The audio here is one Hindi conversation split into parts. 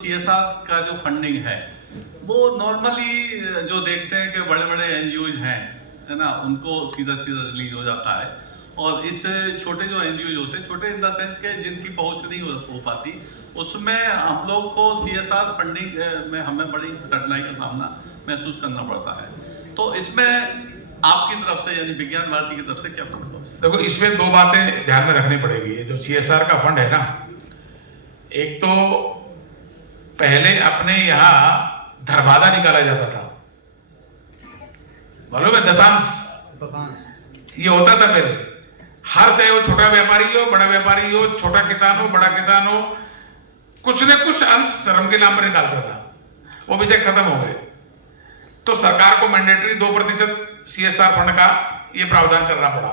सीएसआर का जो फंडिंग है वो नॉर्मली जो देखते हैं कि बड़े बड़े एनजीओज हैं, है ना, उनको सीधा सीधा रिलीज हो जाता है। और इस छोटे जो एनजीओज होते हैं, छोटे इन द सेंस के जिनकी पहुंच नहीं हो पाती, उसमें हम लोग को सीएसआर फंडिंग में हमें बड़ी कठिनाई का सामना महसूस करना पड़ता है। तो इसमें आपकी तरफ से यानी विज्ञान भारती की तरफ से क्या प्रोटोकॉल? देखो, इसमें दो बातें ध्यान में रखनी पड़ेगी। जो सीएसआर का फंड है ना, एक तो पहले अपने यहाँ धर्मादा निकाला जाता था, मालूम है, दशांश ये होता था पहले। हर चाहे वो छोटा व्यापारी हो, बड़ा व्यापारी हो, छोटा किसान हो, बड़ा किसान हो, कुछ न कुछ अंश धर्म के नाम पर निकालता था। वो विषय खत्म हो गए। तो सरकार को मैंडेटरी 2% सीएसआर फंड का ये प्रावधान करना पड़ा,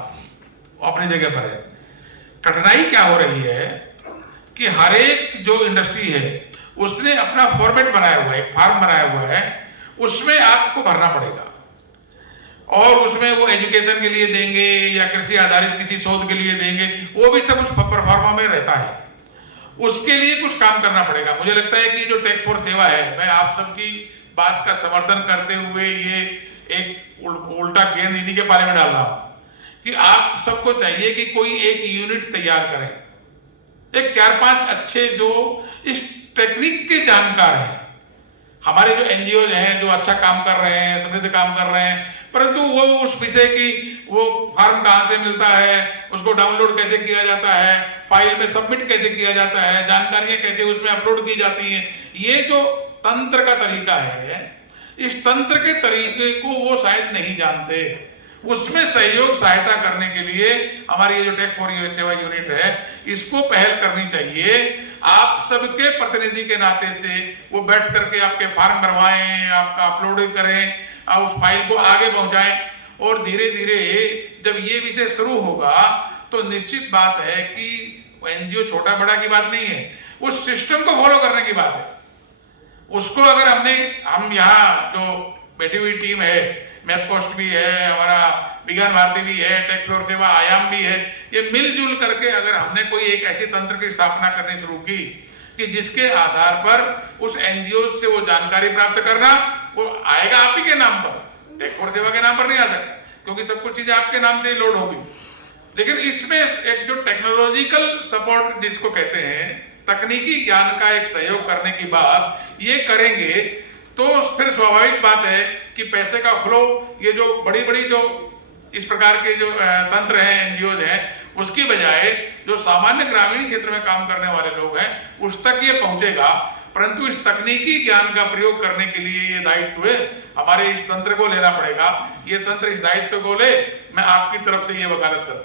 वो अपनी जगह पर है। कठिनाई क्या हो रही है कि हर एक जो इंडस्ट्री है उसने अपना फॉर्मेट बनाया हुआ है, एक फॉर्म बनाया हुआ है, उसमें आपको भरना पड़ेगा। और उसमें वो एजुकेशन के लिए देंगे या कृषि आधारित किसी शोध के लिए देंगे, वो भी सब उस परफॉर्मा में रहता है। उसके लिए कुछ काम करना पड़ेगा। मुझे लगता है कि जो टेक फॉर सेवा है, मैं आप सबकी बात का समर्थन करते हुए ये एक उल्टा गेंद इन्हीं के पाले में डाल रहा हूं कि आप सबको चाहिए कि कोई एक यूनिट तैयार करें, एक 4-5 अच्छे जो इस टेक्निक के जानकार हैं। हमारे जो एनजीओ हैं जो अच्छा काम कर रहे हैं, समृद्ध काम कर रहे हैं, परंतु वो उस विषय की वो फॉर्म कहाँ से मिलता है, उसको डाउनलोड कैसे किया जाता है, फाइल में सबमिट कैसे किया जाता है, जानकारियां कैसे उसमें अपलोड की जाती हैं, ये जो तंत्र का तरीका है, इस तंत्र के तरीके को वो शायद नहीं जानते। उसमें सहयोग सहायता करने के लिए हमारी ये जो टेक फॉर सेवा यूनिट है, इसको पहल करनी चाहिए। आप सबके प्रतिनिधि के नाते से वो बैठ करके आपके फॉर्म भरवाएं, आपका अपलोड करें, आप उस फाइल को आगे पहुंचाएं। और धीरे धीरे जब ये विषय शुरू होगा तो निश्चित बात है कि एनजीओ छोटा बड़ा की बात नहीं है, उस सिस्टम को फॉलो करने की बात है। उसको अगर हम यहाँ जो बैठी हुई टीम है, मैपकोस्ट भी है, हमारा विज्ञान भारती भी है, टेक फॉर सेवा आयाम भी है, ये मिलजुल करके अगर हमने कोई एक ऐसे तंत्र की स्थापना करनी शुरू की कि जिसके आधार पर उस एनजीओ से वो जानकारी प्राप्त करना, वो आएगा आप ही के नाम पर, टेक फॉर सेवा के नाम पर नहीं आ सकता, क्योंकि सब कुछ चीजें आपके नाम से ही लोड होगी। लेकिन इसमें एक जो टेक्नोलॉजिकल सपोर्ट जिसको कहते हैं, तकनीकी ज्ञान का एक सहयोग करने की बात ये करेंगे तो फिर स्वाभाविक बात है कि पैसे का फ्लो, ये जो बड़ी बड़ी जो इस प्रकार के जो तंत्र हैं, एनजीओ हैं, उसकी बजाय जो सामान्य ग्रामीण क्षेत्र में काम करने वाले लोग हैं उस तक ये पहुंचेगा। परंतु इस तकनीकी ज्ञान का प्रयोग करने के लिए ये दायित्व हमारे इस तंत्र को लेना पड़ेगा। ये तंत्र इस दायित्व को ले, मैं आपकी तरफ से ये वकालत करता हूं।